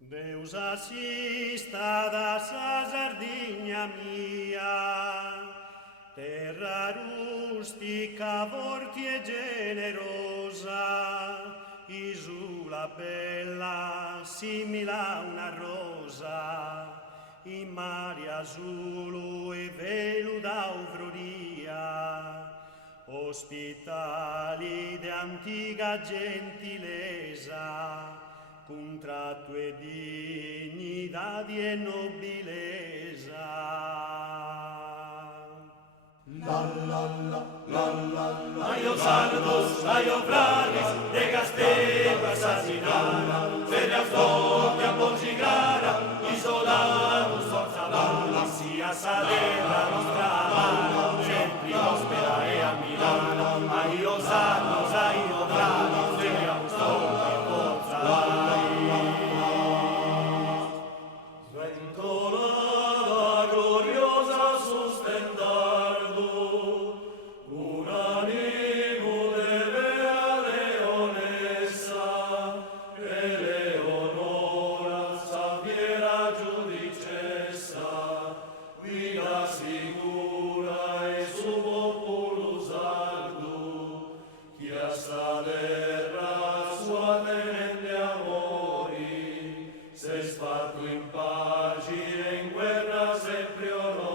Deus assista da sa Sardigna mia, terra rustica, forti e generosa, isula bella, simile a una rosa, in mare azzurro e velo d'auroria, ospitali di antica gentilesa, contratto e dignità e nobilesa. Aio sardos, aio fraris, de Castello assassinara, feria storia, Borgigara, isolamus forza valla, sia salera nostra amara, sempre prospera e a Milano. Aio sardos, aio fraris, feria storia, forza valla. Sventolata gloriosa sustentardo, un'animo deve a Leonessa, e Leonora sapiera giudicessa, guida sicura e su popolo sardo, chi a sta terra sua tenente amori, se sfatto in pace e in guerra sempre onori.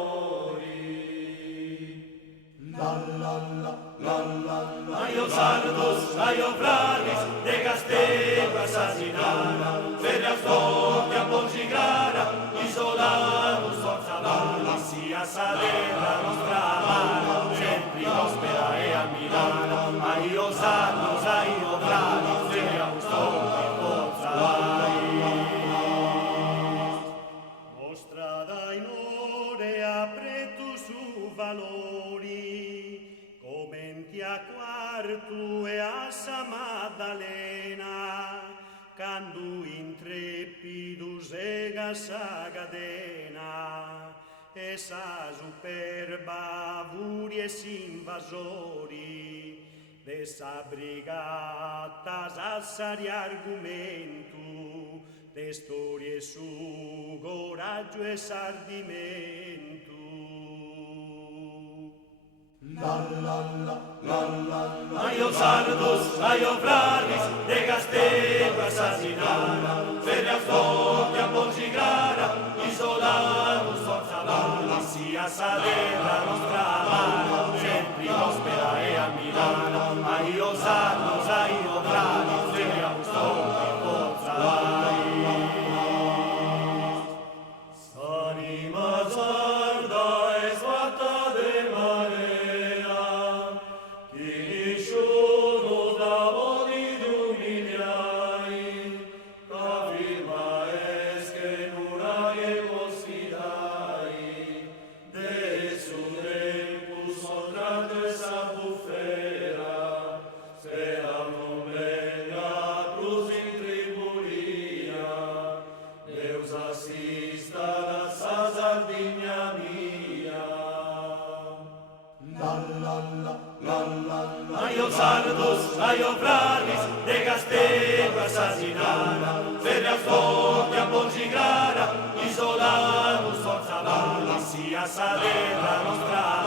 Aio sardos, aio fraris, de Castello assassinara, feria storia, Borgigara, isolamus forza valla, sia salera nostra amara, sempre prospera e a Milano. Aio sardos, aio fraris, feria storia, forza valla. Mostra d'onore appretu su valori, commenti a quartu e a sa Maddalena, candu intrepidus ega sa cadena, e sa superba vuries invasori, de sa brigata sassari argumentu, de storie su coraggio e sardimento. Aio sardos, aio fraris, de Castello assassinara, feria storia, Borgigara, isolamus forza valla, sia salera nostra amara, sempre prospera e a Milano. Aio sardos, aio fraris, feria storia, forza valla. S'anima sarda e sfatta de marea, chi nisciuno da modi d'umiliai, c'affirma es che nura che confidai, de su tempus sotratto e sa bufera, spera non venga cruz in tribulia, Deus assista da sa Sardigna mia. Aio sardos, aio fraris, de Castello assassinara, feria storia, Borgigara, isolamus forza valla, sia salera nostra